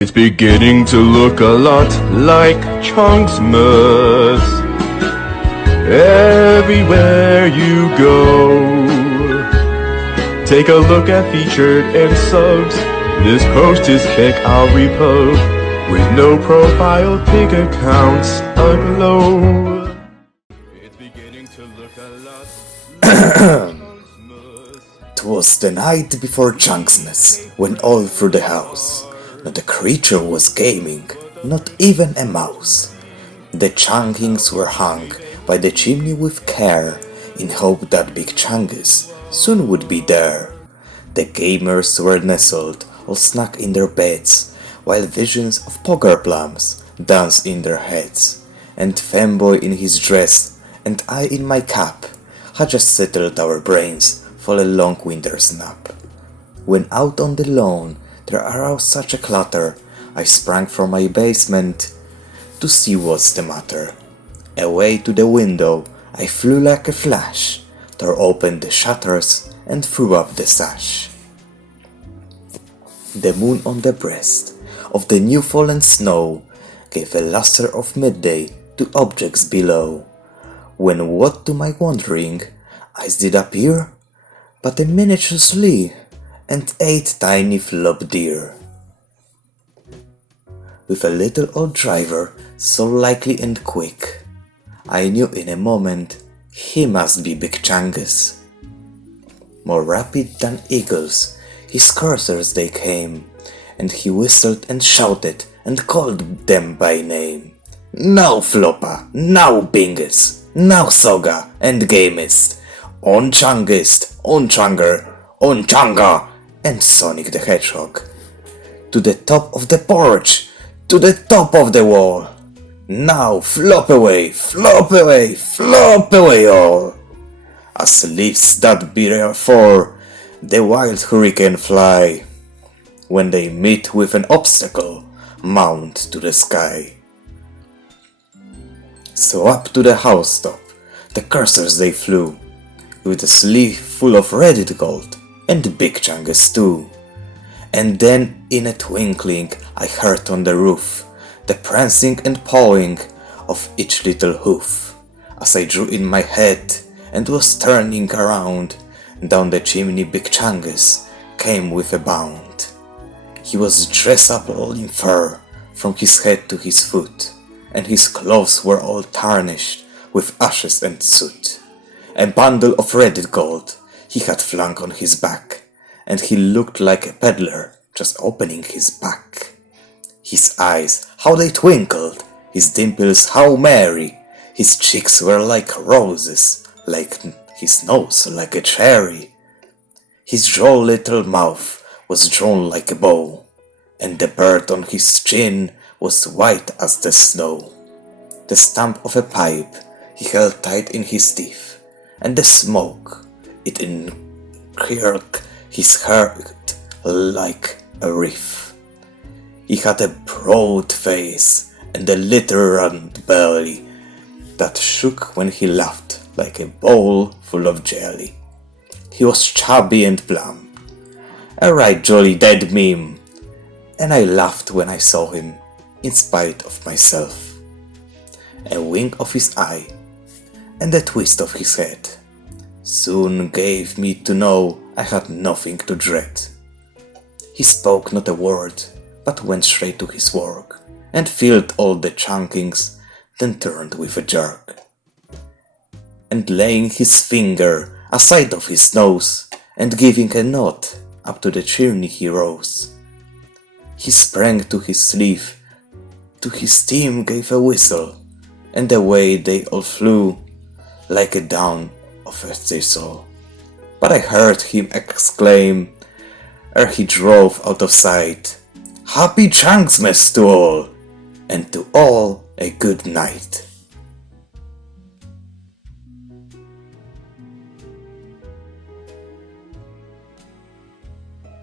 It's beginning to look a lot like Chungmas everywhere you go. Take a look at featured and subs. This post is kick I'll repub with no profile, pic accounts aglow. It's beginning to look a lot like Chungmas. 'Twas the night before Chungmas, when all through the house not a creature was gaming, not even a mouse. The chunkings were hung by the chimney with care, in hope that Big Chungus soon would be there. The gamers were nestled, all snug in their beds, while visions of poker plums danced in their heads. And Femboy in his dress, and I in my cap, had just settled our brains for a long winter's nap. When out on the lawn there aroused such a clatter, I sprang from my basement to see what's the matter. Away to the window I flew like a flash, tore open the shutters and threw up the sash. The moon on the breast of the new fallen snow gave a lustre of midday to objects below, when what to my wondering eyes did appear but a miniature slee and 8 tiny flop deer. With a little old driver so likely and quick, I knew in a moment he must be Big Chungus. More rapid than eagles, his coursers they came, and he whistled and shouted and called them by name. Now Floppa, now Bingus, now Soga and Gamist, on Chungist, on Chunger, on Chunga, and Sonic the Hedgehog. To the top of the porch, to the top of the wall. Now flop away, flop away, flop away all. As leaves that before the wild hurricane fly, when they meet with an obstacle, mount to the sky. So up to the housetop the coursers they flew, with a sleeve full of Reddit gold and Big Chungus too. And then in a twinkling I heard on the roof the prancing and pawing of each little hoof, as I drew in my head and was turning around. Down the chimney Big Chungus came with a bound. He was dressed up all in fur from his head to his foot, and his clothes were all tarnished with ashes and soot. A bundle of Reddit gold he had flung on his back, and he looked like a peddler just opening his pack. His eyes, how they twinkled, his dimples how merry, his cheeks were like roses, like his nose like a cherry. His droll little mouth was drawn like a bow, and the bird on his chin was white as the snow. The stump of a pipe he held tight in his teeth, and the smoke it encircled his heart like a reef. He had a broad face and a little round belly that shook when he laughed like a bowl full of jelly. He was chubby and plump, a right jolly dead meme, and I laughed when I saw him in spite of myself. A wink of his eye and a twist of his head soon gave me to know I had nothing to dread. He spoke not a word, but went straight to his work, and filled all the chunkings, then turned with a jerk. And laying his finger aside of his nose, and giving a nod up to the chimney he rose. He sprang to his sleeve, to his team gave a whistle, and away they all flew like a down of a thistle. But I heard him exclaim, ere he drove out of sight, Happy Chunksmas to all, and to all a good night.